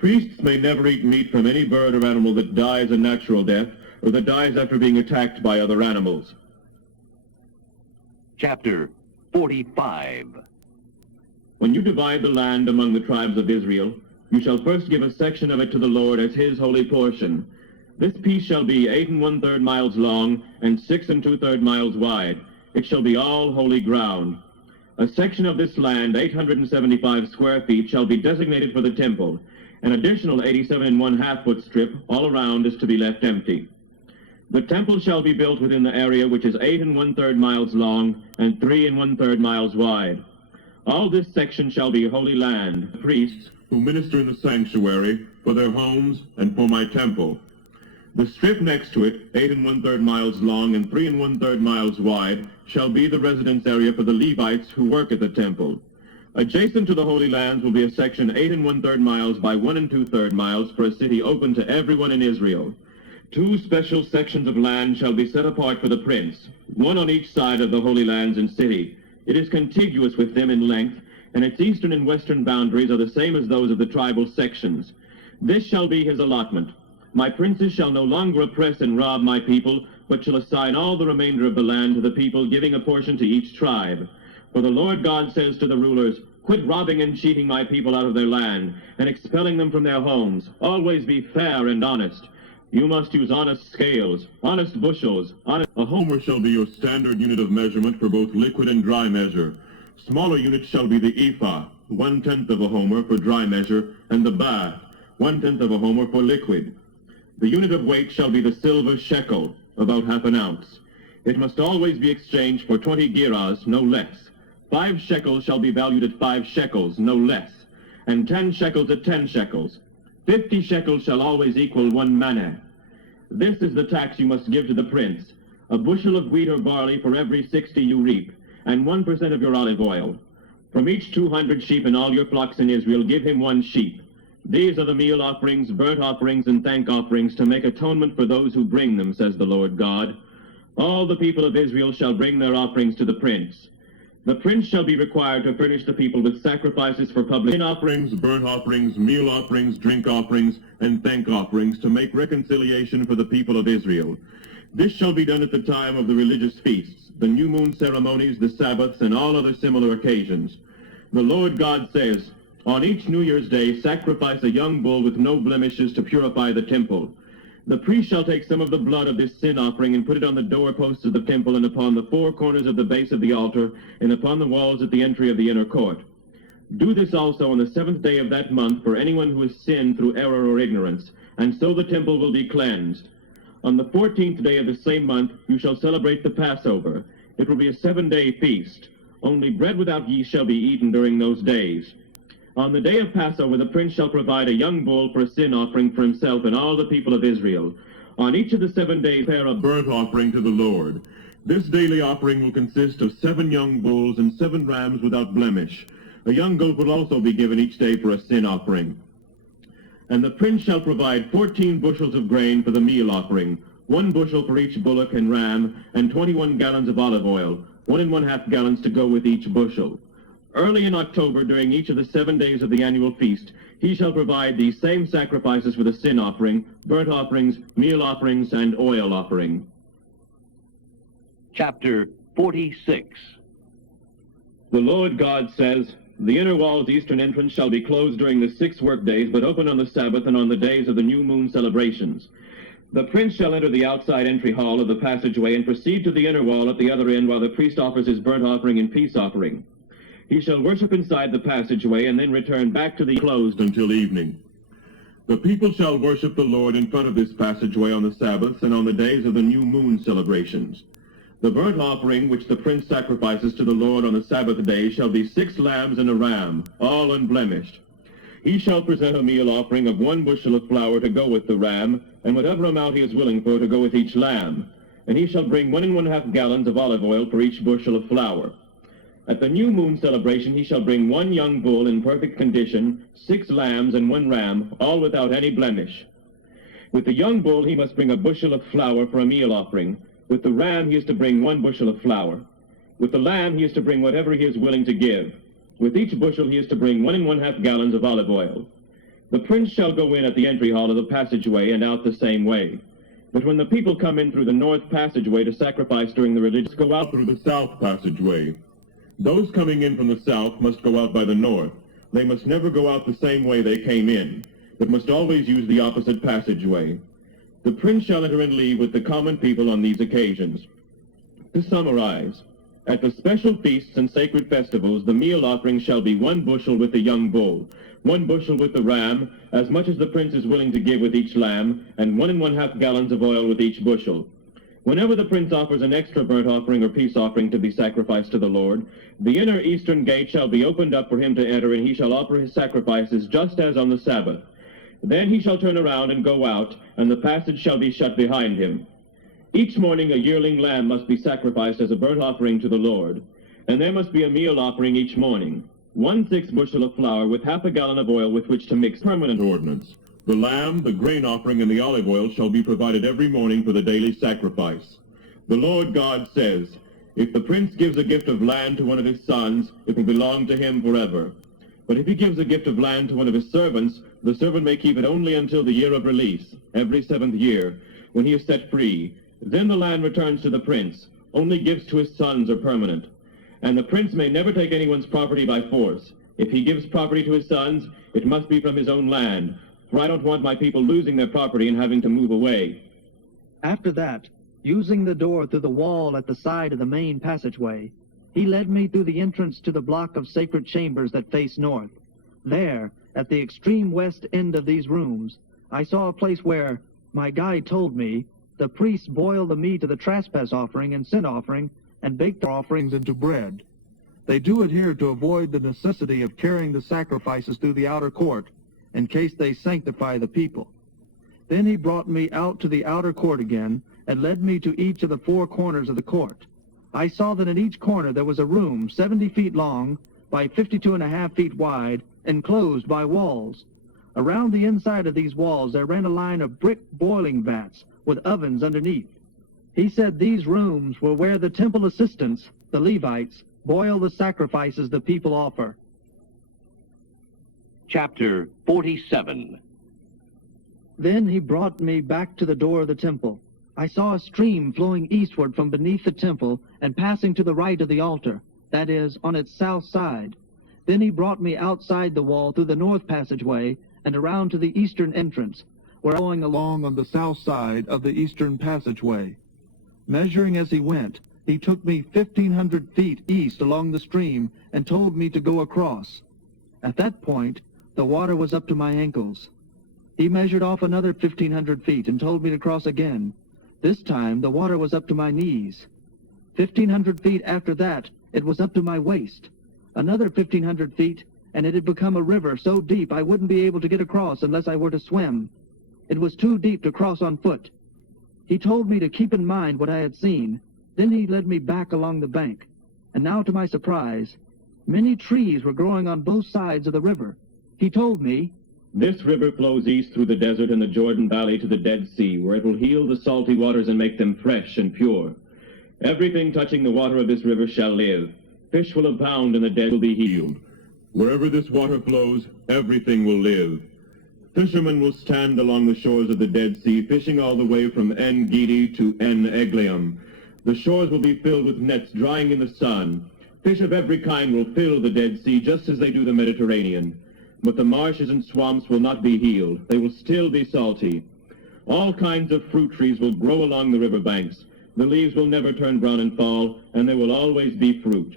Priests may never eat meat from any bird or animal that dies a natural death, or that dies after being attacked by other animals. Chapter 45. When you divide the land among the tribes of Israel, you shall first give a section of it to the Lord as his holy portion. This piece shall be 8 1/3 miles long and 6 2/3 miles wide. It shall be all holy ground. A section of this land, 875 square feet, shall be designated for the temple. An additional 87 1/2 foot strip all around is to be left empty. The temple shall be built within the area which is 8 1/3 miles long and 3 1/3 miles wide. All this section shall be holy land. Priests who minister in the sanctuary, for their homes, and for my temple. The strip next to it, 8 1/3 miles long and 3 1/3 miles wide, shall be the residence area for the Levites who work at the temple. Adjacent to the Holy Lands will be a section 8 1/3 miles by 1 2/3 miles for a city open to everyone in Israel. 2 special sections of land shall be set apart for the prince, one on each side of the Holy Lands and city. It is contiguous with them in length, and its eastern and western boundaries are the same as those of the tribal sections. This shall be his allotment. My princes shall no longer oppress and rob my people, but shall assign all the remainder of the land to the people, giving a portion to each tribe. For the Lord God says to the rulers, quit robbing and cheating my people out of their land, and expelling them from their homes. Always be fair and honest. You must use honest scales, honest bushels, A homer shall be your standard unit of measurement for both liquid and dry measure. Smaller units shall be the ephah, 1/10 of a homer for dry measure, and the bath, 1/10 of a homer for liquid. The unit of weight shall be the silver shekel, about 1/2 ounce. It must always be exchanged for 20 gerahs, no less. 5 shekels shall be valued at 5 shekels, no less, and 10 shekels at 10 shekels. 50 shekels shall always equal 1 maneh. This is the tax you must give to the prince, a bushel of wheat or barley for every 60 you reap, and 1% of your olive oil. From each 200 sheep in all your flocks in Israel, give him 1 sheep. These are the meal offerings, burnt offerings, and thank offerings to make atonement for those who bring them, says the Lord God. All the people of Israel shall bring their offerings to the prince. The prince shall be required to furnish the people with sacrifices for public sin offerings, burnt offerings, meal offerings, drink offerings, and thank offerings to make reconciliation for the people of Israel. This shall be done at the time of the religious feasts, the new moon ceremonies, the Sabbaths, and all other similar occasions. The Lord God says, on each New Year's Day, sacrifice a young bull with no blemishes to purify the temple. The priest shall take some of the blood of this sin offering and put it on the doorposts of the temple and upon the 4 corners of the base of the altar and upon the walls at the entry of the inner court. Do this also on the 7th day of that month for anyone who has sinned through error or ignorance, and so the temple will be cleansed. On the 14th day of the same month you shall celebrate the Passover. It will be a 7-day feast. Only bread without yeast shall be eaten during those days. On the day of Passover, the prince shall provide a young bull for a sin offering for himself and all the people of Israel. On each of the 7 days, prepare a burnt offering to the Lord. This daily offering will consist of 7 young bulls and 7 rams without blemish. A young goat will also be given each day for a sin offering. And the prince shall provide 14 bushels of grain for the meal offering, 1 bushel for each bullock and ram, and 21 gallons of olive oil, 1 1/2 gallons to go with each bushel. Early in October, during each of the 7 days of the annual feast, he shall provide these same sacrifices for the sin offering, burnt offerings, meal offerings, and oil offering. Chapter 46. The Lord God says, the inner wall's eastern entrance shall be closed during the 6 work days, but open on the Sabbath and on the days of the new moon celebrations. The prince shall enter the outside entry hall of the passageway and proceed to the inner wall at the other end while the priest offers his burnt offering and peace offering. He shall worship inside the passageway and then return back to the closed until evening. The people shall worship the Lord in front of this passageway on the Sabbaths and on the days of the new moon celebrations. The burnt offering which the prince sacrifices to the Lord on the Sabbath day shall be 6 lambs and a ram, all unblemished. He shall present a meal offering of 1 bushel of flour to go with the ram, and whatever amount he is willing for to go with each lamb. And he shall bring 1 1/2 gallons of olive oil for each bushel of flour. At the new moon celebration he shall bring 1 young bull in perfect condition, 6 lambs and 1 ram, all without any blemish. With the young bull he must bring a bushel of flour for a meal offering. With the ram he is to bring 1 bushel of flour. With the lamb he is to bring whatever he is willing to give. With each bushel he is to bring 1 1/2 gallons of olive oil. The prince shall go in at the entry hall of the passageway and out the same way. But when the people come in through the north passageway to sacrifice during the religious, Go out through the south passageway. Those coming in from the south must go out by the north. They must never go out the same way they came in, but must always use the opposite passageway. The prince shall enter and leave with the common people on these occasions. To summarize, at the special feasts and sacred festivals, the meal offering shall be 1 bushel with the young bull, 1 bushel with the ram, as much as the prince is willing to give with each lamb, and 1 1/2 gallons of oil with each bushel. Whenever the prince offers an extra burnt offering or peace offering to be sacrificed to the Lord, the inner eastern gate shall be opened up for him to enter, and he shall offer his sacrifices just as on the Sabbath. Then he shall turn around and go out, and the passage shall be shut behind him. Each morning a yearling lamb must be sacrificed as a burnt offering to the Lord, and there must be a meal offering each morning, 1/6 bushel of flour with 1/2 gallon of oil with which to mix permanent Ordinance. The lamb, the grain offering, and the olive oil shall be provided every morning for the daily sacrifice. The Lord God says, if the prince gives a gift of land to one of his sons, it will belong to him forever. But if he gives a gift of land to one of his servants, the servant may keep it only until the year of release, every 7th year, when he is set free. Then the land returns to the prince. Only gifts to his sons are permanent. And the prince may never take anyone's property by force. If he gives property to his sons, it must be from his own land, for I don't want my people losing their property and having to move away. After that, using the door through the wall at the side of the main passageway, he led me through the entrance to the block of sacred chambers that face north. There, at the extreme west end of these rooms, I saw a place where, my guide told me, the priests boil the meat of the trespass offering and sin offering and bake the offerings into bread. They do it here to avoid the necessity of carrying the sacrifices through the outer court, in case they sanctify the people. Then he brought me out to the outer court again, and led me to each of the 4 corners of the court. I saw that in each corner there was a room 70 feet long by 52.5 feet wide, enclosed by walls. Around the inside of these walls there ran a line of brick boiling vats with ovens underneath. He said these rooms were where the temple assistants, the Levites, boil the sacrifices the people offer. Chapter 47. Then he brought me back to the door of the temple. I saw a stream flowing eastward from beneath the temple and passing to the right of the altar, that is, on its south side. Then he brought me outside the wall through the north passageway and around to the eastern entrance, where going along on the south side of the eastern passageway. Measuring as he went, he took me 1,500 feet east along the stream and told me to go across. At that point, the water was up to my ankles. He measured off another 1,500 feet and told me to cross again. This time, the water was up to my knees. 1,500 feet after that, it was up to my waist. Another 1,500 feet, and it had become a river so deep I wouldn't be able to get across unless I were to swim. It was too deep to cross on foot. He told me to keep in mind what I had seen. Then he led me back along the bank. And now, to my surprise, many trees were growing on both sides of the river. He told me, This river flows east through the desert and the Jordan Valley to the Dead Sea, where it will heal the salty waters and make them fresh and pure. Everything touching the water of this river shall live. Fish will abound and the dead will be healed. Wherever this water flows, everything will live. Fishermen will stand along the shores of the Dead Sea, fishing all the way from En-Gedi to En-Eglaim. The shores will be filled with nets drying in the sun. Fish of every kind will fill the Dead Sea, just as they do the Mediterranean. But the marshes and swamps will not be healed. They will still be salty. All kinds of fruit trees will grow along the river banks. The leaves will never turn brown and fall, and there will always be fruit.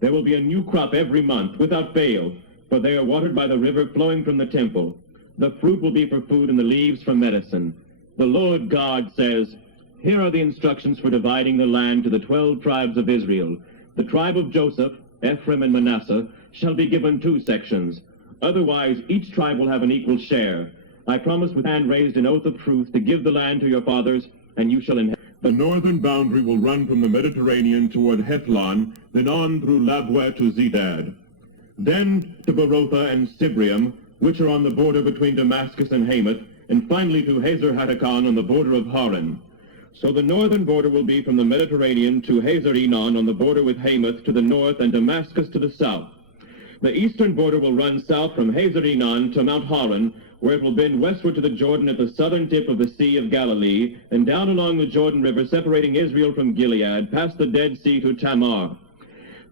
There will be a new crop every month, without fail, for they are watered by the river flowing from the temple. The fruit will be for food and the leaves for medicine. The Lord God says, Here are the instructions for dividing the land to the 12 tribes of Israel. The tribe of Joseph, Ephraim, and Manasseh shall be given 2 sections. Otherwise, each tribe will have an equal share. I promise with hand raised an oath of truth to give the land to your fathers, and you shall inherit. The northern boundary will run from the Mediterranean toward Hethlon, then on through Labweh to Zedad. Then to Berotha and Sibrium, which are on the border between Damascus and Hamath, and finally to Hazer Hatticon on the border of Haran. So the northern border will be from the Mediterranean to Hazer Enon on the border with Hamath to the north and Damascus to the south. The eastern border will run south from Hazer-Enon to Mount Haran, where it will bend westward to the Jordan at the southern tip of the Sea of Galilee, and down along the Jordan River separating Israel from Gilead, past the Dead Sea to Tamar.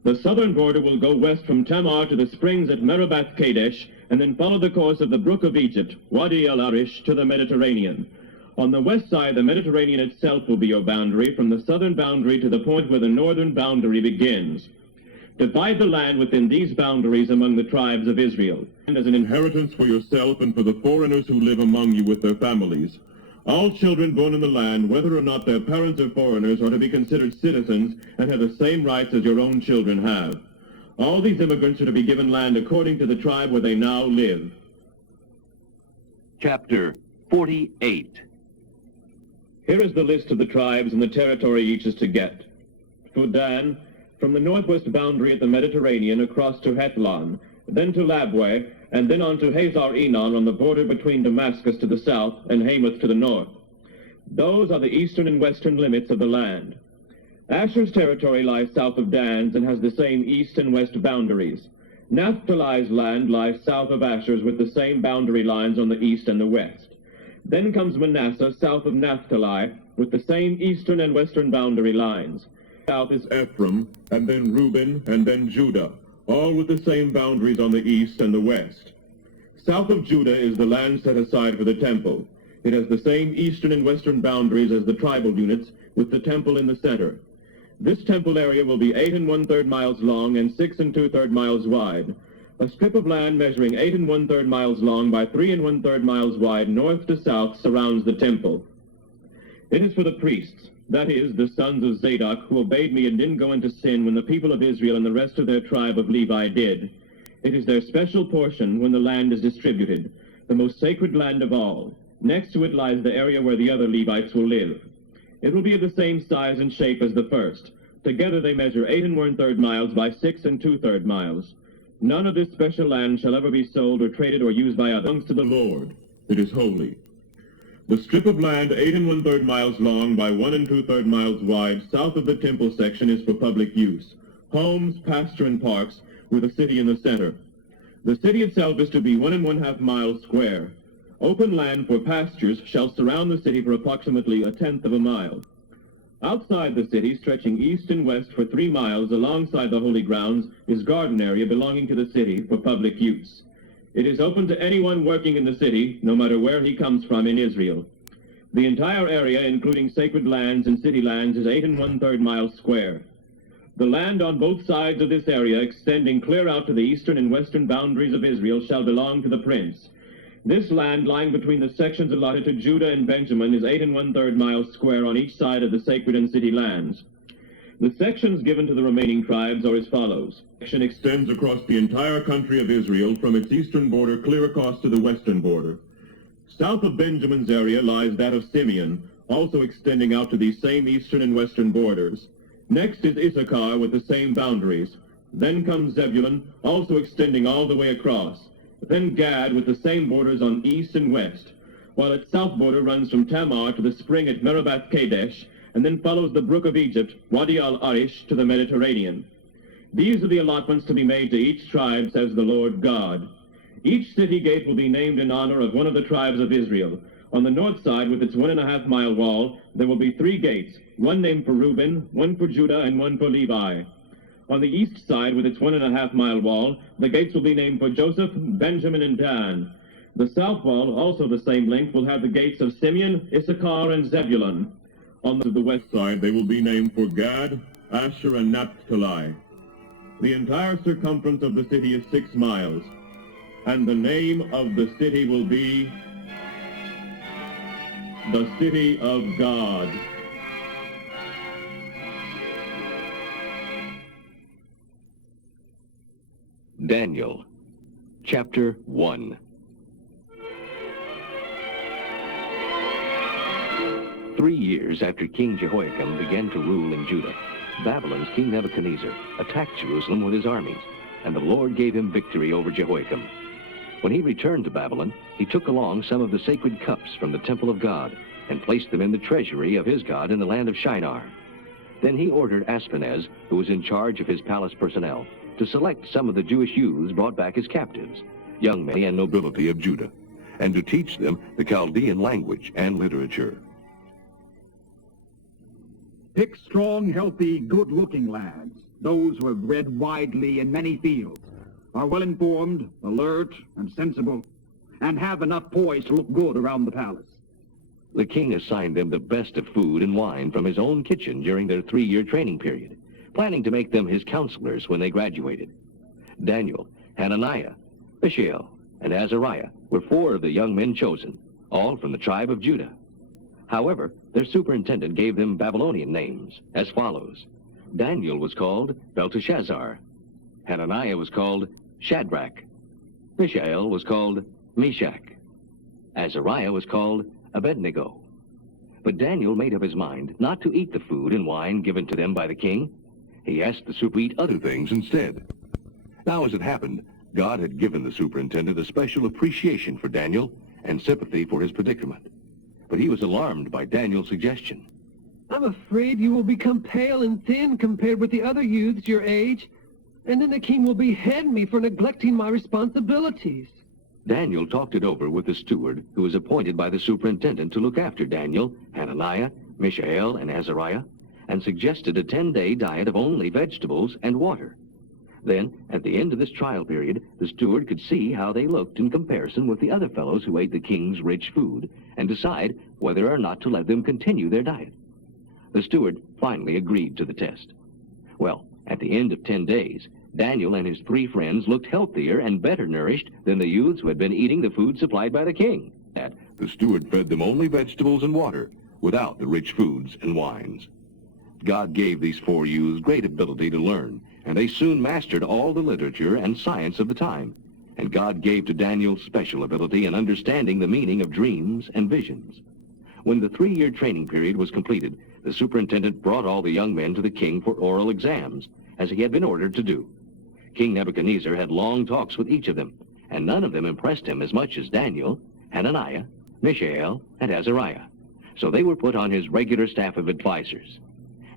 The southern border will go west from Tamar to the springs at Meribah Kadesh, and then follow the course of the brook of Egypt, Wadi el-Arish, to the Mediterranean. On the west side, the Mediterranean itself will be your boundary, from the southern boundary to the point where the northern boundary begins. Divide the land within these boundaries among the tribes of Israel, and as an Inheritance for yourself and for the foreigners who live among you with their families. All children born in the land, whether or not their parents are foreigners, are to be considered citizens and have the same rights as your own children have. All these immigrants are to be given land according to the tribe where they now live. Chapter 48. Here is the list of the tribes and the territory each is to get. For Dan, from the northwest boundary at the Mediterranean across to Hethlon, then to Labweh, and then on to Hazar-Enon on the border between Damascus to the south and Hamath to the north. Those are the eastern and western limits of the land. Asher's territory lies south of Dan's and has the same east and west boundaries. Naphtali's land lies south of Asher's with the same boundary lines on the east and the west. Then comes Manasseh south of Naphtali with the same eastern and western boundary lines. South is Ephraim, and then Reuben, and then Judah, all with the same boundaries on the east and the west. South of Judah is the land set aside for the temple. It has the same eastern and western boundaries as the tribal units, with the temple in the center. This temple area will be 8 1/3 miles long and 6 2/3 miles wide. A strip of land measuring 8 1/3 miles long by 3 1/3 miles wide north to south surrounds the temple. It is for the priests, that is, the sons of Zadok, who obeyed me and didn't go into sin when the people of Israel and the rest of their tribe of Levi did. It is their special portion when the land is distributed, the most sacred land of all. Next to it lies the area where the other Levites will live. It will be of the same size and shape as the first. Together they measure 8 1/3 miles by 6 2/3 miles. None of this special land shall ever be sold or traded or used by others. Belongs to the Lord. It is holy. The strip of land 8 1/3 miles long by 1 2/3 miles wide south of the temple section is for public use. Homes, pasture, and parks, with a city in the center. The city itself is to be 1 1/2 miles square. Open land for pastures shall surround the city for approximately 1/10 of a mile. Outside the city, stretching east and west for 3 miles alongside the holy grounds, is garden area belonging to the city for public use. It is open to anyone working in the city, no matter where he comes from in Israel. The entire area, including sacred lands and city lands, is 8 1/3 miles square. The land on both sides of this area, extending clear out to the eastern and western boundaries of Israel, shall belong to the prince. This land, lying between the sections allotted to Judah and Benjamin, is 8 1/3 miles square on each side of the sacred and city lands. The sections given to the remaining tribes are as follows. Section Extends across the entire country of Israel from its eastern border clear across to the western border. South of Benjamin's area lies that of Simeon, also extending out to these same eastern and western borders. Next is Issachar with the same boundaries. Then comes Zebulun, also extending all the way across. Then Gad with the same borders on east and west, while its south border runs from Tamar to the spring at Meribah Kadesh, and then follows the brook of Egypt, Wadi al-Arish, to the Mediterranean. These are the allotments to be made to each tribe, says the Lord God. Each city gate will be named in honor of one of the tribes of Israel. On the north side, with its 1 1/2 mile wall, there will be 3 gates, one named for Reuben, one for Judah, and one for Levi. On the east side, with its 1 1/2 mile wall, the gates will be named for Joseph, Benjamin, and Dan. The south wall, also the same length, will have the gates of Simeon, Issachar, and Zebulun. On the west side, they will be named for Gad, Asher, and Naphtali. The entire circumference of the city is 6 miles, and the name of the city will be the City of God. Daniel, chapter 1. Three years after King Jehoiakim began to rule in Judah, Babylon's King Nebuchadnezzar attacked Jerusalem with his armies, and the Lord gave him victory over Jehoiakim. When he returned to Babylon, he took along some of the sacred cups from the temple of God and placed them in the treasury of his God in the land of Shinar. Then he ordered Aspenaz, who was in charge of his palace personnel, to select some of the Jewish youths brought back as captives, young men and nobility of Judah, and to teach them the Chaldean language and literature. Pick strong, healthy, good-looking lads, those who have read widely in many fields, are well-informed, alert, and sensible, and have enough poise to look good around the palace. The king assigned them the best of food and wine from his own kitchen during their 3-year training period, planning to make them his counselors when they graduated. Daniel, Hananiah, Mishael, and Azariah were 4 of the young men chosen, all from the tribe of Judah. However, their superintendent gave them Babylonian names, as follows. Daniel was called Belteshazzar. Hananiah was called Shadrach. Mishael was called Meshach. Azariah was called Abednego. But Daniel made up his mind not to eat the food and wine given to them by the king. He asked the super to eat other things instead. Now, as it happened, God had given the superintendent a special appreciation for Daniel and sympathy for his predicament. But he was alarmed by Daniel's suggestion. I'm afraid you will become pale and thin compared with the other youths your age, and then the king will behead me for neglecting my responsibilities. Daniel talked it over with the steward who was appointed by the superintendent to look after Daniel, Hananiah, Mishael, and Azariah, and suggested a 10-day diet of only vegetables and water. Then, at the end of this trial period, the steward could see how they looked in comparison with the other fellows who ate the king's rich food, and decide whether or not to let them continue their diet. The steward finally agreed to the test. Well, at the end of 10 days, Daniel and his 3 friends looked healthier and better nourished than the youths who had been eating the food supplied by the king. The steward fed them only vegetables and water, without the rich foods and wines. God gave these 4 youths great ability to learn, and they soon mastered all the literature and science of the time. And God gave to Daniel special ability in understanding the meaning of dreams and visions. When the 3-year training period was completed, the superintendent brought all the young men to the king for oral exams, as he had been ordered to do. King Nebuchadnezzar had long talks with each of them, and none of them impressed him as much as Daniel, Hananiah, Mishael, and Azariah. So they were put on his regular staff of advisors.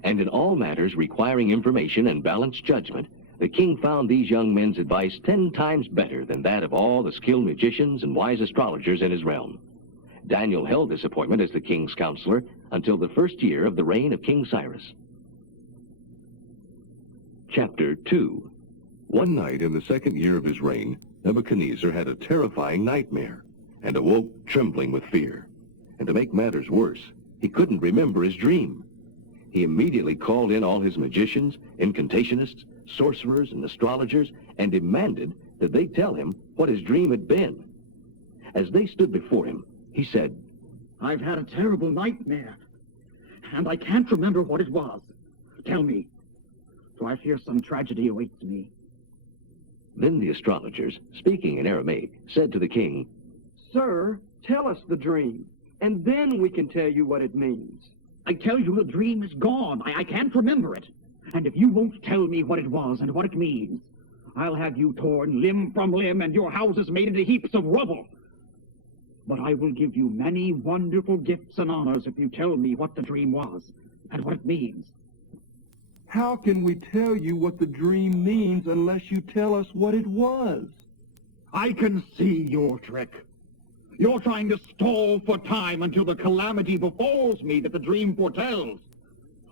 And in all matters requiring information and balanced judgment, the king found these young men's advice 10 times better than that of all the skilled magicians and wise astrologers in his realm. Daniel held this appointment as the king's counselor until the 1st year of the reign of King Cyrus. Chapter 2. One night in the 2nd year of his reign, Nebuchadnezzar had a terrifying nightmare and awoke trembling with fear. And to make matters worse, he couldn't remember his dream. He immediately called in all his magicians, incantationists, sorcerers, and astrologers, and demanded that they tell him what his dream had been. As they stood before him, he said, I've had a terrible nightmare, and I can't remember what it was. Tell me, for I fear some tragedy awaits me. Then the astrologers, speaking in Aramaic, said to the king, Sir, tell us the dream, and then we can tell you what it means. I tell you the dream is gone. I can't remember it. And if you won't tell me what it was and what it means, I'll have you torn limb from limb and your houses made into heaps of rubble. But I will give you many wonderful gifts and honors if you tell me what the dream was and what it means. How can we tell you what the dream means unless you tell us what it was? I can see your trick. You're trying to stall for time until the calamity befalls me that the dream foretells.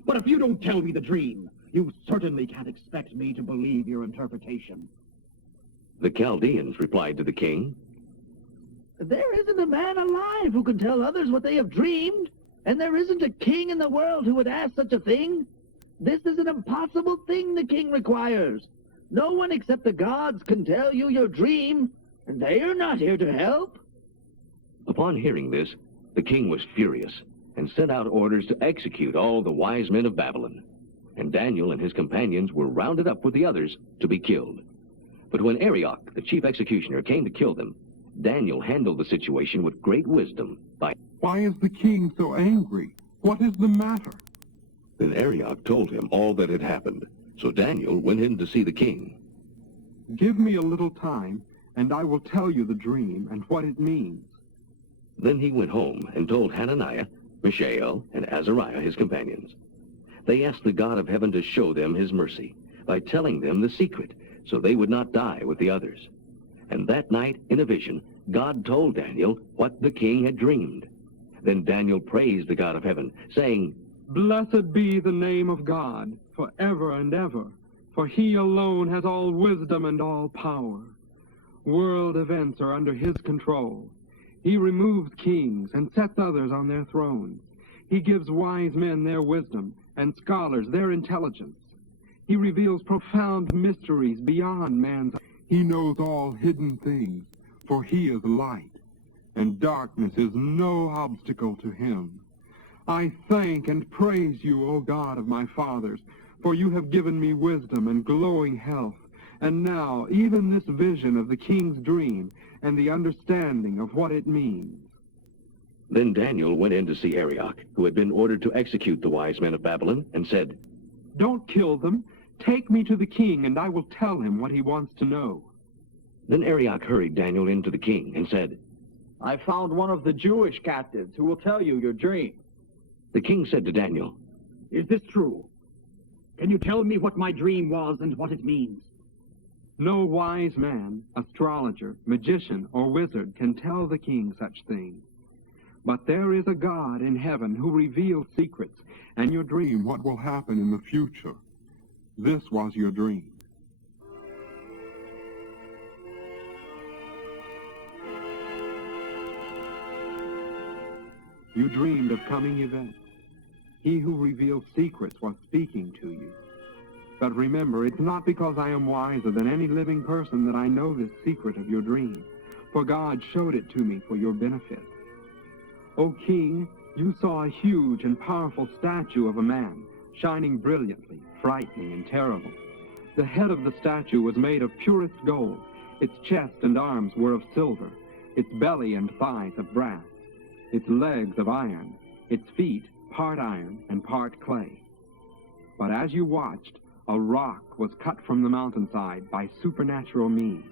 But if you don't tell me the dream, you certainly can't expect me to believe your interpretation. The Chaldeans replied to the king, There isn't a man alive who can tell others what they have dreamed, and there isn't a king in the world who would ask such a thing. This is an impossible thing the king requires. No one except the gods can tell you your dream, and they are not here to help. Upon hearing this, the king was furious and sent out orders to execute all the wise men of Babylon. And Daniel and his companions were rounded up with the others to be killed. But when Arioch, the chief executioner, came to kill them, Daniel handled the situation with great wisdom by... Why is the king so angry? What is the matter? Then Arioch told him all that had happened. So Daniel went in to see the king. Give me a little time, and I will tell you the dream and what it means. Then he went home and told Hananiah, Mishael, and Azariah, his companions. They asked the God of heaven to show them his mercy by telling them the secret, so they would not die with the others. And that night, in a vision, God told Daniel what the king had dreamed. Then Daniel praised the God of heaven, saying, Blessed be the name of God, forever and ever, for he alone has all wisdom and all power. World events are under his control. He removes kings and sets others on their thrones. He gives wise men their wisdom and scholars their intelligence. He reveals profound mysteries beyond man's. He knows all hidden things, for he is light, and darkness is no obstacle to him. I thank and praise you, O God of my fathers, for you have given me wisdom and glowing health, and now even this vision of the king's dream and the understanding of what it means. Then Daniel went in to see Arioch, who had been ordered to execute the wise men of Babylon, and said, Don't kill them. Take me to the king, and I will tell him what he wants to know. Then Arioch hurried Daniel in to the king and said, I found one of the Jewish captives who will tell you your dream. The king said to Daniel, Is this true? Can you tell me what my dream was and what it means? No wise man, astrologer, magician, or wizard can tell the king such things. But there is a God in heaven who reveals secrets, and your dream. What will happen in the future? This was your dream. You dreamed of coming events. He who reveals secrets was speaking to you. But remember, it's not because I am wiser than any living person that I know this secret of your dream, for God showed it to me for your benefit. O king, you saw a huge and powerful statue of a man, shining brilliantly, frightening and terrible. The head of the statue was made of purest gold. Its chest and arms were of silver, its belly and thighs of brass, its legs of iron, its feet part iron and part clay. But as you watched, a rock was cut from the mountainside by supernatural means.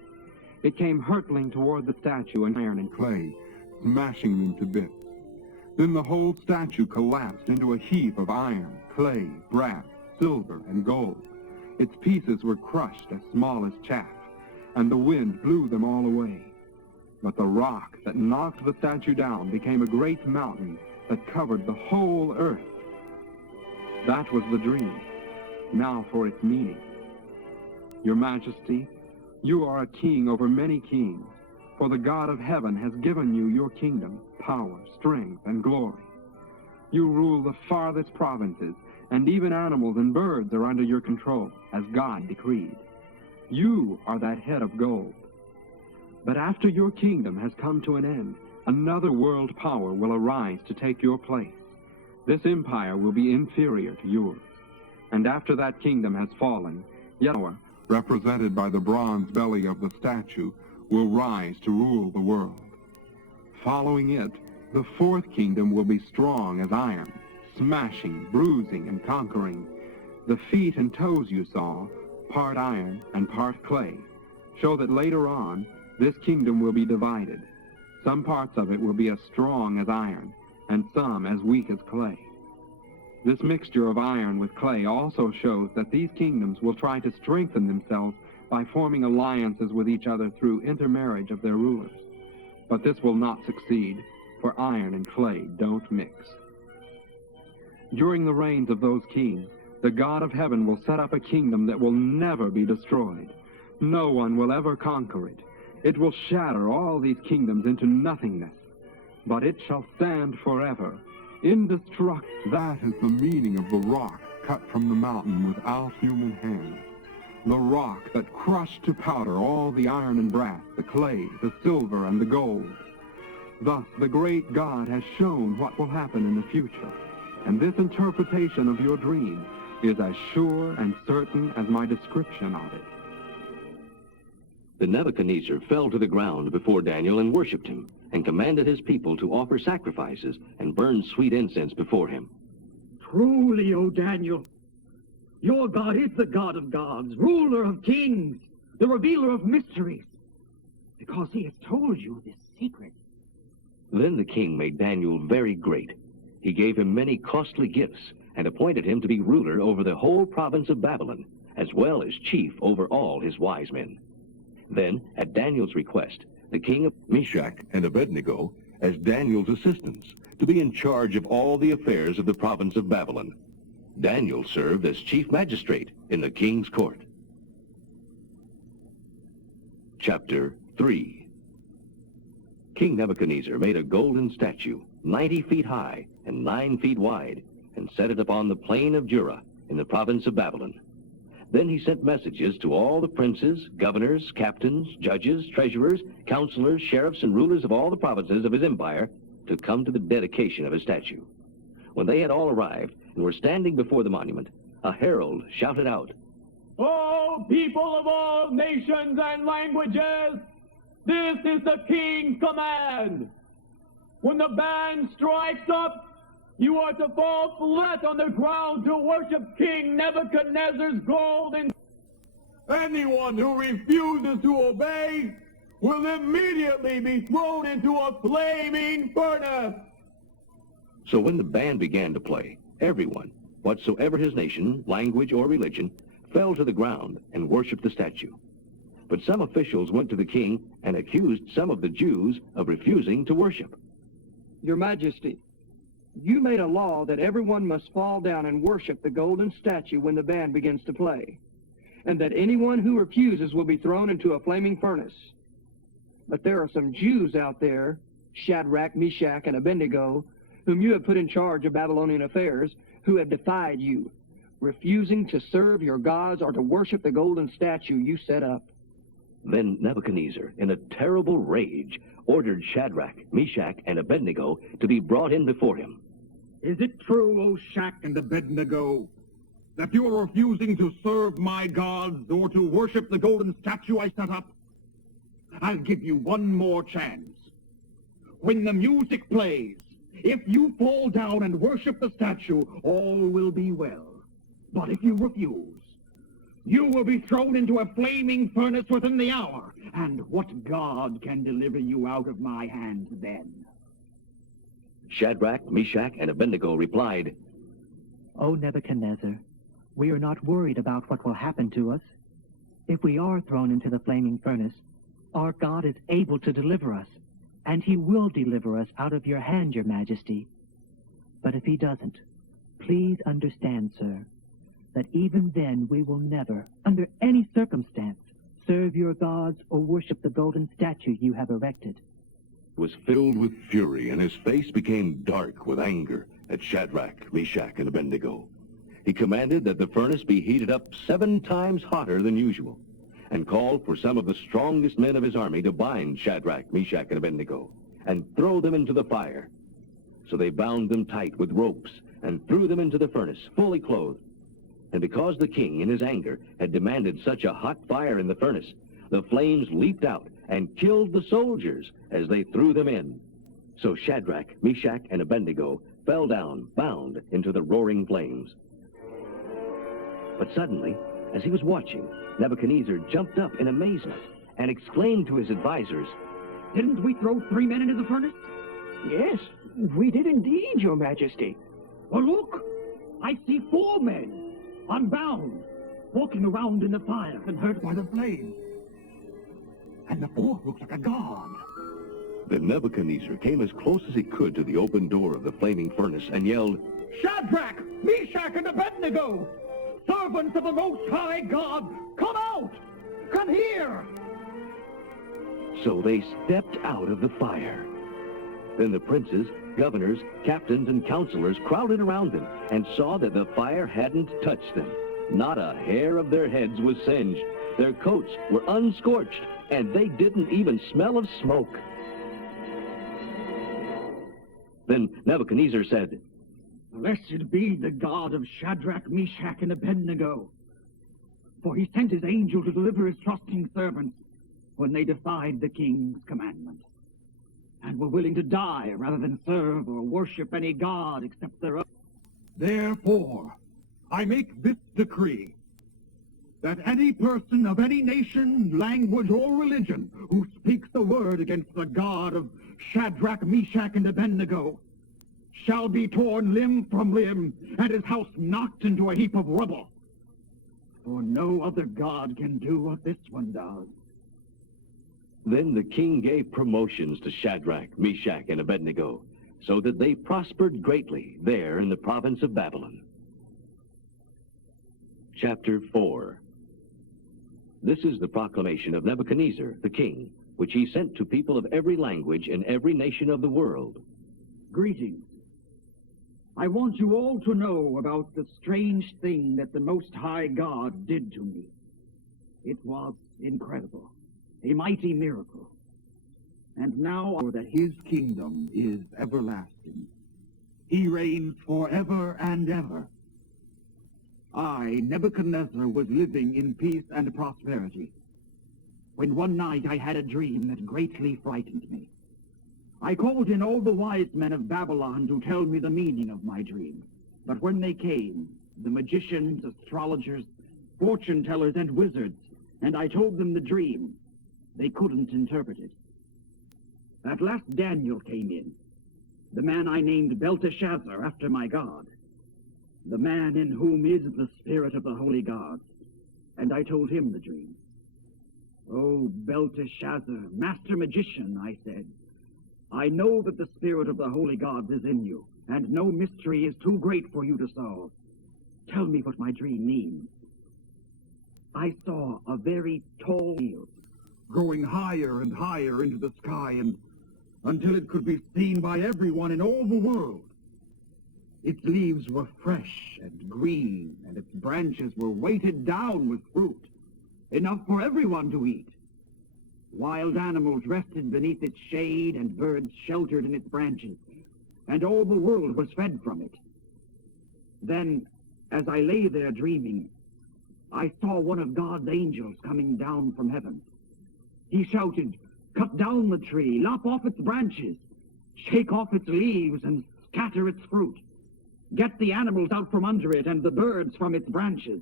It came hurtling toward the statue and iron and clay, Smashing them to bits. Then the whole statue collapsed into a heap of iron, clay, brass, silver, and gold. Its pieces were crushed as small as chaff, and the wind blew them all away. But the rock that knocked the statue down became a great mountain that covered the whole earth. That was the dream. Now for its meaning. Your Majesty, you are a king over many kings, for the God of heaven has given you your kingdom, power, strength, and glory. You rule the farthest provinces, and even animals and birds are under your control, as God decreed. You are that head of gold. But after your kingdom has come to an end, another world power will arise to take your place. This empire will be inferior to yours. And after that kingdom has fallen, yet more, Represented by the bronze belly of the statue, will rise to rule the world. Following it, the fourth kingdom will be strong as iron, smashing, bruising, and conquering. The feet and toes you saw, part iron and part clay, show that later on, this kingdom will be divided. Some parts of it will be as strong as iron, and some as weak as clay. This mixture of iron with clay also shows that these kingdoms will try to strengthen themselves by forming alliances with each other through intermarriage of their rulers. But this will not succeed, for iron and clay don't mix. During the reigns of those kings, the God of heaven will set up a kingdom that will never be destroyed. No one will ever conquer it. It will shatter all these kingdoms into nothingness, but it shall stand forever, indestructible. That is the meaning of the rock cut from the mountain without human hands. The rock that crushed to powder all the iron and brass, the clay, the silver, and the gold. Thus the great God has shown what will happen in the future, and this interpretation of your dream is as sure and certain as my description of it. Then Nebuchadnezzar fell to the ground before Daniel and worshipped him, and commanded his people to offer sacrifices and burn sweet incense before him. Truly, O Daniel, your God is the God of gods, ruler of kings, the revealer of mysteries, because he has told you this secret. Then the king made Daniel very great. He gave him many costly gifts, and appointed him to be ruler over the whole province of Babylon, as well as chief over all his wise men. Then, at Daniel's request, the king of Meshach and Abednego as Daniel's assistants to be in charge of all the affairs of the province of Babylon. Daniel served as chief magistrate in the king's court. Chapter 3. King Nebuchadnezzar made a golden statue, 90 feet high and 9 feet wide, and set it upon the plain of Dura in the province of Babylon. Then he sent messages to all the princes, governors, captains, judges, treasurers, counselors, sheriffs, and rulers of all the provinces of his empire to come to the dedication of his statue. When they had all arrived and were standing before the monument, a herald shouted out, "O people of all nations and languages, this is the king's command. When the band strikes up, you are to fall flat on the ground to worship King Nebuchadnezzar's golden... Anyone who refuses to obey will immediately be thrown into a flaming furnace." So when the band began to play, everyone, whatsoever his nation, language, or religion, fell to the ground and worshipped the statue. But some officials went to the king and accused some of the Jews of refusing to worship. Your Majesty, you made a law that everyone must fall down and worship the golden statue when the band begins to play, and that anyone who refuses will be thrown into a flaming furnace. But there are some Jews out there, Shadrach, Meshach, and Abednego, whom you have put in charge of Babylonian affairs, who have defied you, refusing to serve your gods or to worship the golden statue you set up. Then Nebuchadnezzar, in a terrible rage, ordered Shadrach, Meshach, and Abednego to be brought in before him. Is it true, O Shadrach and Abednego, that you are refusing to serve my gods or to worship the golden statue I set up? I'll give you one more chance. When the music plays, if you fall down and worship the statue, all will be well. But if you refuse, you will be thrown into a flaming furnace within the hour. And what god can deliver you out of my hands then? Shadrach, Meshach, and Abednego replied, "O Nebuchadnezzar, we are not worried about what will happen to us. If we are thrown into the flaming furnace, our God is able to deliver us, and he will deliver us out of your hand, your majesty. But if he doesn't, please understand, sir, that even then we will never, under any circumstance, serve your gods or worship the golden statue you have erected." Was filled with fury, and his face became dark with anger at Shadrach, Meshach, and Abednego. He commanded that the furnace be heated up 7 times hotter than usual, and called for some of the strongest men of his army to bind Shadrach, Meshach, and Abednego, and throw them into the fire. So they bound them tight with ropes, and threw them into the furnace, fully clothed. And because the king, in his anger, had demanded such a hot fire in the furnace, the flames leaped out and killed the soldiers as they threw them in. So Shadrach, Meshach, and Abednego fell down, bound, into the roaring flames. But suddenly, as he was watching, Nebuchadnezzar jumped up in amazement and exclaimed to his advisors, Didn't we throw 3 men into the furnace? Yes, we did indeed, your majesty. Well, look! I see 4 men, unbound, walking around in the fire and hurt by the flames. And the 4th looks like a god. Then Nebuchadnezzar came as close as he could to the open door of the flaming furnace and yelled, Shadrach, Meshach, and Abednego! Servants of the Most High God, come out! Come here! So they stepped out of the fire. Then the princes, governors, captains, and counselors crowded around them and saw that the fire hadn't touched them. Not a hair of their heads was singed. Their coats were unscorched, and they didn't even smell of smoke. Then Nebuchadnezzar said, Blessed be the God of Shadrach, Meshach, and Abednego, for he sent his angel to deliver his trusting servants when they defied the king's commandment, and were willing to die rather than serve or worship any god except their own. Therefore, I make this decree, that any person of any nation, language, or religion who speaks the word against the God of Shadrach, Meshach, and Abednego shall be torn limb from limb, and his house knocked into a heap of rubble. For no other god can do what this one does. Then the king gave promotions to Shadrach, Meshach, and Abednego, so that they prospered greatly there in the province of Babylon. Chapter 4. This is the proclamation of Nebuchadnezzar, the king, which he sent to people of every language and every nation of the world. Greetings. I want you all to know about the strange thing that the Most High God did to me. It was incredible, a mighty miracle. And now that his kingdom is everlasting. He reigns forever and ever. I, Nebuchadnezzar, was living in peace and prosperity, when one night I had a dream that greatly frightened me. I called in all the wise men of Babylon to tell me the meaning of my dream. But when they came, the magicians, astrologers, fortune-tellers, and wizards, and I told them the dream, they couldn't interpret it. At last Daniel came in, the man I named Belteshazzar after my God, the man in whom is the spirit of the holy gods, and I told him the dream. "Oh, Belteshazzar, master magician," I said, "I know that the spirit of the holy gods is in you, and no mystery is too great for you to solve. Tell me what my dream means." I saw a very tall field, growing higher and higher into the sky, and until it could be seen by everyone in all the world. Its leaves were fresh and green, and its branches were weighted down with fruit, enough for everyone to eat. Wild animals rested beneath its shade, and birds sheltered in its branches, and all the world was fed from it. Then, as I lay there dreaming, I saw one of God's angels coming down from heaven. He shouted, "Cut down the tree, lop off its branches, shake off its leaves, and scatter its fruit. Get the animals out from under it, and the birds from its branches.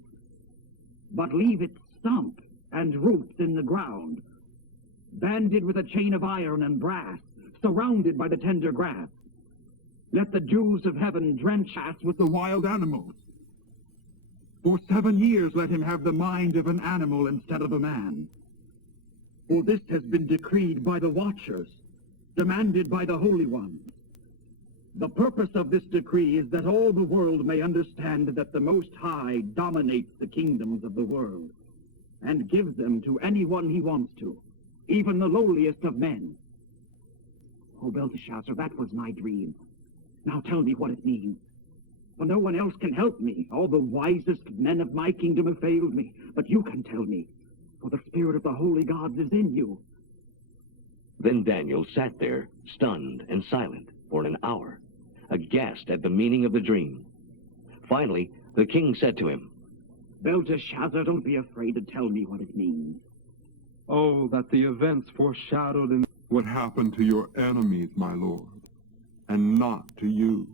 But leave its stump and roots in the ground, banded with a chain of iron and brass, surrounded by the tender grass. Let the dews of heaven drench us with the wild animals. For 7 years let him have the mind of an animal instead of a man. For this has been decreed by the watchers, demanded by the holy ones. The purpose of this decree is that all the world may understand that the Most High dominates the kingdoms of the world, and gives them to anyone he wants to, even the lowliest of men." "Oh, Belteshazzar, that was my dream. Now tell me what it means. For no one else can help me. All the wisest men of my kingdom have failed me. But you can tell me, for the spirit of the holy gods is in you." Then Daniel sat there, stunned and silent, for an hour, aghast at the meaning of the dream. Finally, the king said to him, "Belteshazzar, don't be afraid to tell me what it means." Oh, that the events foreshadowed in would happen to your enemies, my lord, and not to you.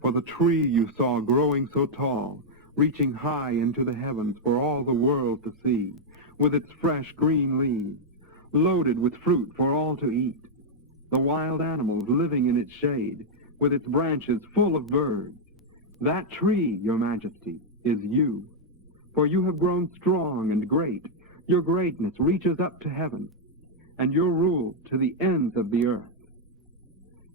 For the tree you saw growing so tall, reaching high into the heavens for all the world to see, with its fresh green leaves, loaded with fruit for all to eat, the wild animals living in its shade, with its branches full of birds. That tree, your majesty, is you. For you have grown strong and great. Your greatness reaches up to heaven, and your rule to the ends of the earth.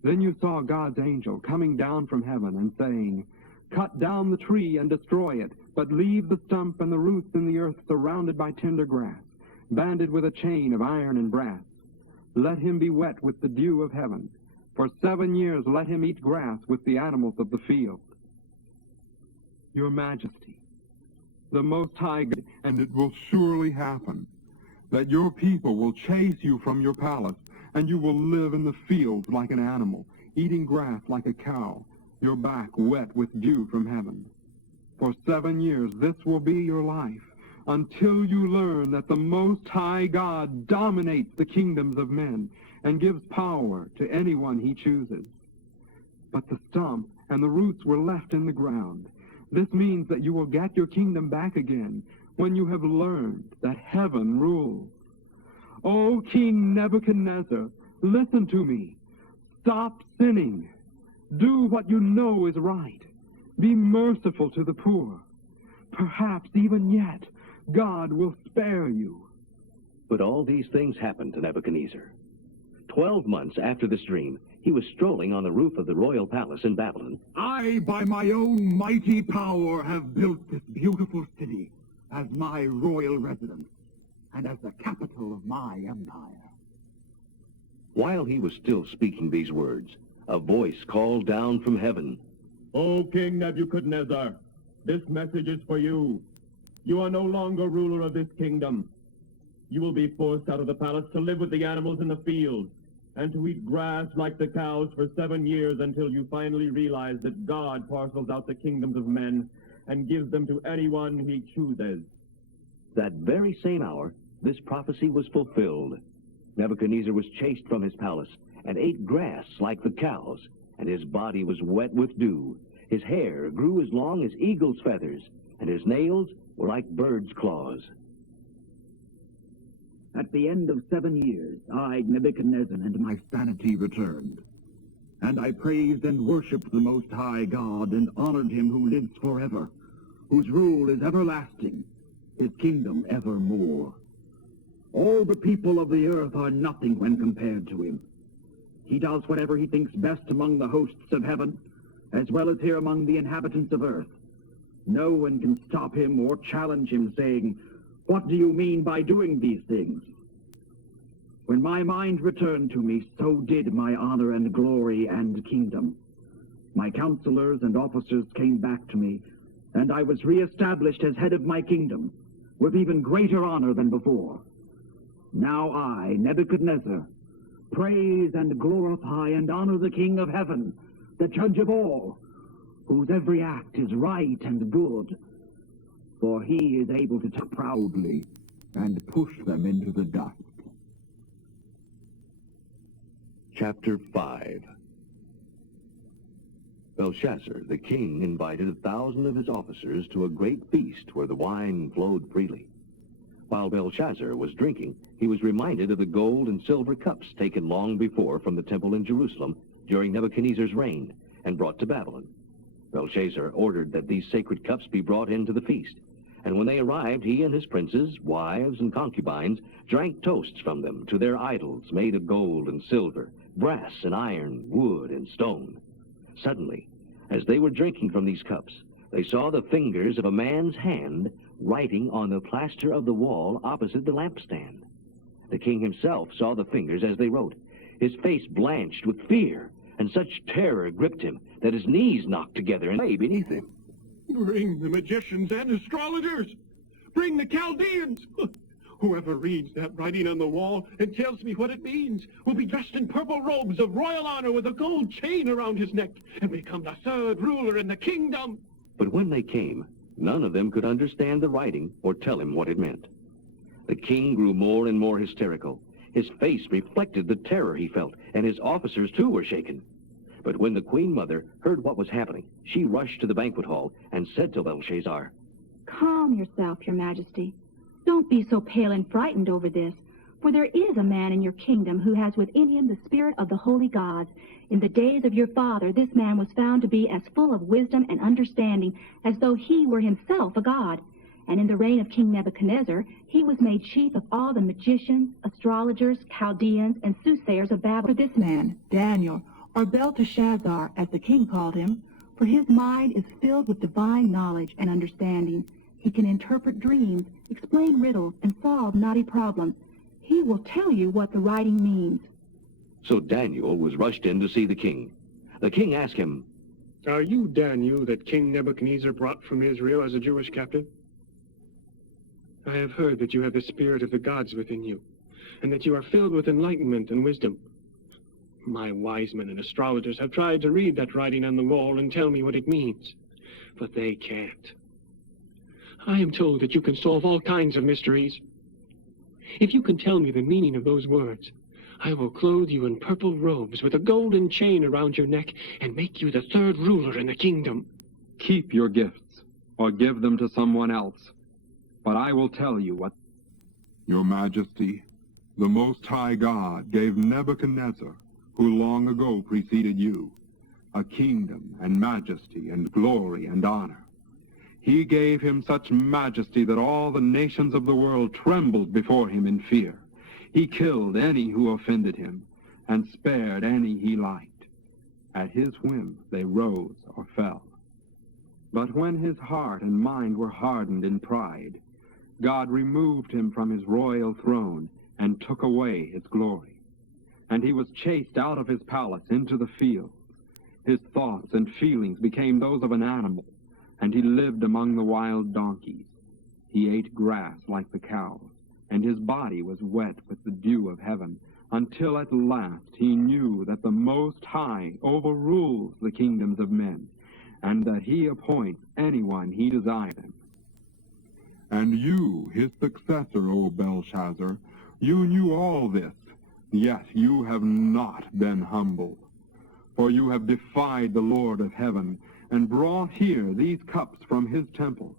Then you saw God's angel coming down from heaven and saying, "Cut down the tree and destroy it, but leave the stump and the roots in the earth surrounded by tender grass, banded with a chain of iron and brass. Let him be wet with the dew of heaven. For 7 years let him eat grass with the animals of the field." Your majesty, the Most High God, and it will surely happen that your people will chase you from your palace, and you will live in the fields like an animal, eating grass like a cow, your back wet with dew from heaven. For 7 years this will be your life, until you learn that the Most High God dominates the kingdoms of men and gives power to anyone he chooses. But the stump and the roots were left in the ground. This means that you will get your kingdom back again when you have learned that heaven rules. O King Nebuchadnezzar, listen to me. Stop sinning. Do what you know is right. Be merciful to the poor. Perhaps even yet, God will spare you. But all these things happened to Nebuchadnezzar. 12 months after this dream, he was strolling on the roof of the royal palace in Babylon. I, by my own mighty power, have built this beautiful city as my royal residence and as the capital of my empire. While he was still speaking these words, a voice called down from heaven. O King Nebuchadnezzar, this message is for you. You are no longer ruler of this kingdom. You will be forced out of the palace to live with the animals in the field, and to eat grass like the cows for 7 years until you finally realize that God parcels out the kingdoms of men and gives them to anyone he chooses. That very same hour, this prophecy was fulfilled. Nebuchadnezzar was chased from his palace and ate grass like the cows, and his body was wet with dew. His hair grew as long as eagle's feathers, and his nails were like bird's claws. At the end of 7 years, I, Nebuchadnezzar, and my sanity returned. And I praised and worshipped the Most High God, and honored him who lives forever, whose rule is everlasting, his kingdom evermore. All the people of the earth are nothing when compared to him. He does whatever he thinks best among the hosts of heaven, as well as here among the inhabitants of earth. No one can stop him or challenge him, saying, "What do you mean by doing these things?" When my mind returned to me, so did my honor and glory and kingdom. My counselors and officers came back to me, and I was reestablished as head of my kingdom, with even greater honor than before. Now I, Nebuchadnezzar, praise and glorify and honor the King of heaven, the judge of all, whose every act is right and good. For he is able to talk proudly and push them into the dust. Chapter 5. Belshazzar, the king, invited 1,000 of his officers to a great feast where the wine flowed freely. While Belshazzar was drinking, he was reminded of the gold and silver cups taken long before from the temple in Jerusalem during Nebuchadnezzar's reign and brought to Babylon. Belshazzar ordered that these sacred cups be brought into the feast, and when they arrived, he and his princes, wives, and concubines drank toasts from them to their idols made of gold and silver, brass and iron, wood and stone. Suddenly, as they were drinking from these cups, they saw the fingers of a man's hand writing on the plaster of the wall opposite the lampstand. The king himself saw the fingers as they wrote. His face blanched with fear, and such terror gripped him that his knees knocked together and lay beneath him. Bring the magicians and astrologers! Bring the Chaldeans! Whoever reads that writing on the wall and tells me what it means will be dressed in purple robes of royal honor with a gold chain around his neck and become the third ruler in the kingdom. But when they came, none of them could understand the writing or tell him what it meant. The king grew more and more hysterical. His face reflected the terror he felt, and his officers too were shaken. But when the queen mother heard what was happening, she rushed to the banquet hall and said to Belshazzar, "Calm yourself, your majesty. Don't be so pale and frightened over this, for there is a man in your kingdom who has within him the spirit of the holy gods. In the days of your father, this man was found to be as full of wisdom and understanding as though he were himself a god. And in the reign of King Nebuchadnezzar, he was made chief of all the magicians, astrologers, Chaldeans, and soothsayers of Babylon. For this man, Daniel, or Belteshazzar, as the king called him, for his mind is filled with divine knowledge and understanding. He can interpret dreams, explain riddles, and solve knotty problems. He will tell you what the writing means." So Daniel was rushed in to see the king. The king asked him, Are you Daniel that King Nebuchadnezzar brought from Israel as a Jewish captive? I have heard that you have the spirit of the gods within you, and that you are filled with enlightenment and wisdom. My wise men and astrologers have tried to read that writing on the wall and tell me what it means, but they can't. I am told that you can solve all kinds of mysteries. If you can tell me the meaning of those words, I will clothe you in purple robes with a golden chain around your neck and make you the third ruler in the kingdom. Keep your gifts, or give them to someone else. But I will tell you what... Your Majesty, the Most High God gave Nebuchadnezzar, who long ago preceded you, a kingdom and majesty and glory and honor. He gave him such majesty that all the nations of the world trembled before him in fear. He killed any who offended him, and spared any he liked. At his whim they rose or fell. But when his heart and mind were hardened in pride, God removed him from his royal throne and took away his glory. And he was chased out of his palace into the field. His thoughts and feelings became those of an animal, and he lived among the wild donkeys. He ate grass like the cows, and his body was wet with the dew of heaven, until at last he knew that the Most High overrules the kingdoms of men, and that he appoints anyone he desires. And you, his successor, O Belshazzar, you knew all this, yet you have not been humble. For you have defied the Lord of heaven, and brought here these cups from his temple.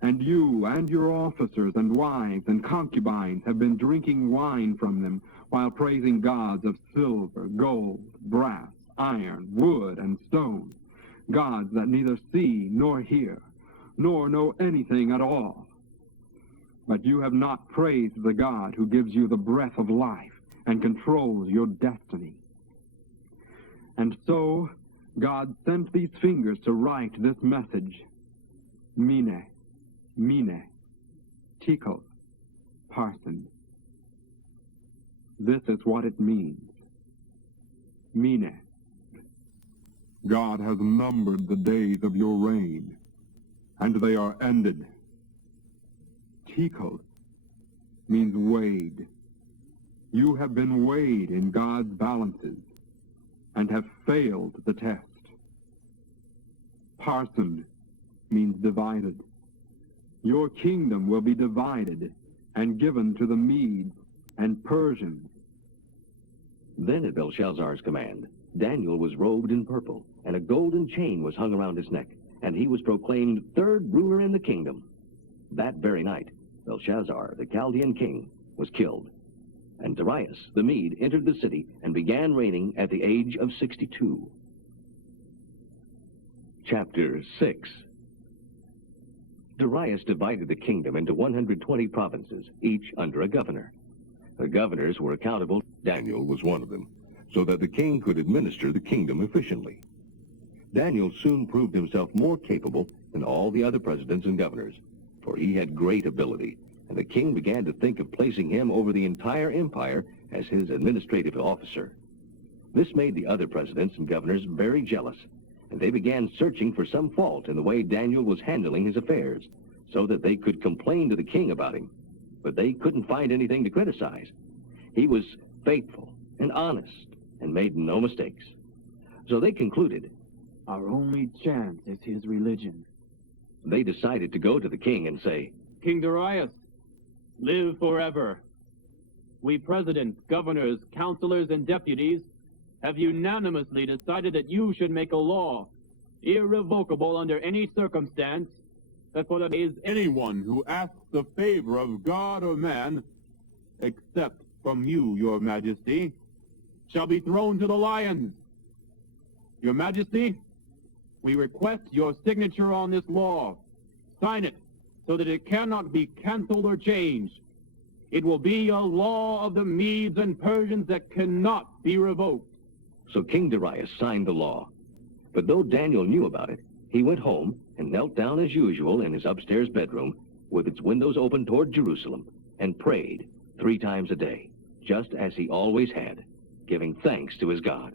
And you and your officers and wives and concubines have been drinking wine from them, while praising gods of silver, gold, brass, iron, wood, and stone, gods that neither see nor hear, nor know anything at all. But you have not praised the God who gives you the breath of life and controls your destiny. And so God sent these fingers to write this message: Mene, Mene, Tekel, Parson. This is what it means. Mene. God has numbered the days of your reign, and they are ended. Tekel means weighed. You have been weighed in God's balances and have failed the test. Parsoned means divided. Your kingdom will be divided and given to the Medes and Persians. Then at Belshazzar's command, Daniel was robed in purple, and a golden chain was hung around his neck, and he was proclaimed third ruler in the kingdom. That very night, Belshazzar, the Chaldean king, was killed, and Darius the Mede entered the city and began reigning at the age of 62. Chapter 6. Darius divided the kingdom into 120 provinces, each under a governor. The governors were accountable. Daniel was one of them, so that the king could administer the kingdom efficiently. Daniel soon proved himself more capable than all the other presidents and governors, for he had great ability, and the king began to think of placing him over the entire empire as his administrative officer. This made the other presidents and governors very jealous, and they began searching for some fault in the way Daniel was handling his affairs, so that they could complain to the king about him. But they couldn't find anything to criticize. He was faithful and honest and made no mistakes. So they concluded, our only chance is his religion. They decided to go to the king and say, King Darius, live forever. We presidents, governors, counselors, and deputies have unanimously decided that you should make a law, irrevocable under any circumstance, that for the is Anyone who asks the favor of God or man, except from you, your majesty, shall be thrown to the lions. Your majesty, we request your signature on this law. Sign it so that it cannot be canceled or changed. It will be a law of the Medes and Persians that cannot be revoked. So King Darius signed the law. But though Daniel knew about it, he went home and knelt down as usual in his upstairs bedroom with its windows open toward Jerusalem and prayed 3 times a day, just as he always had, giving thanks to his God.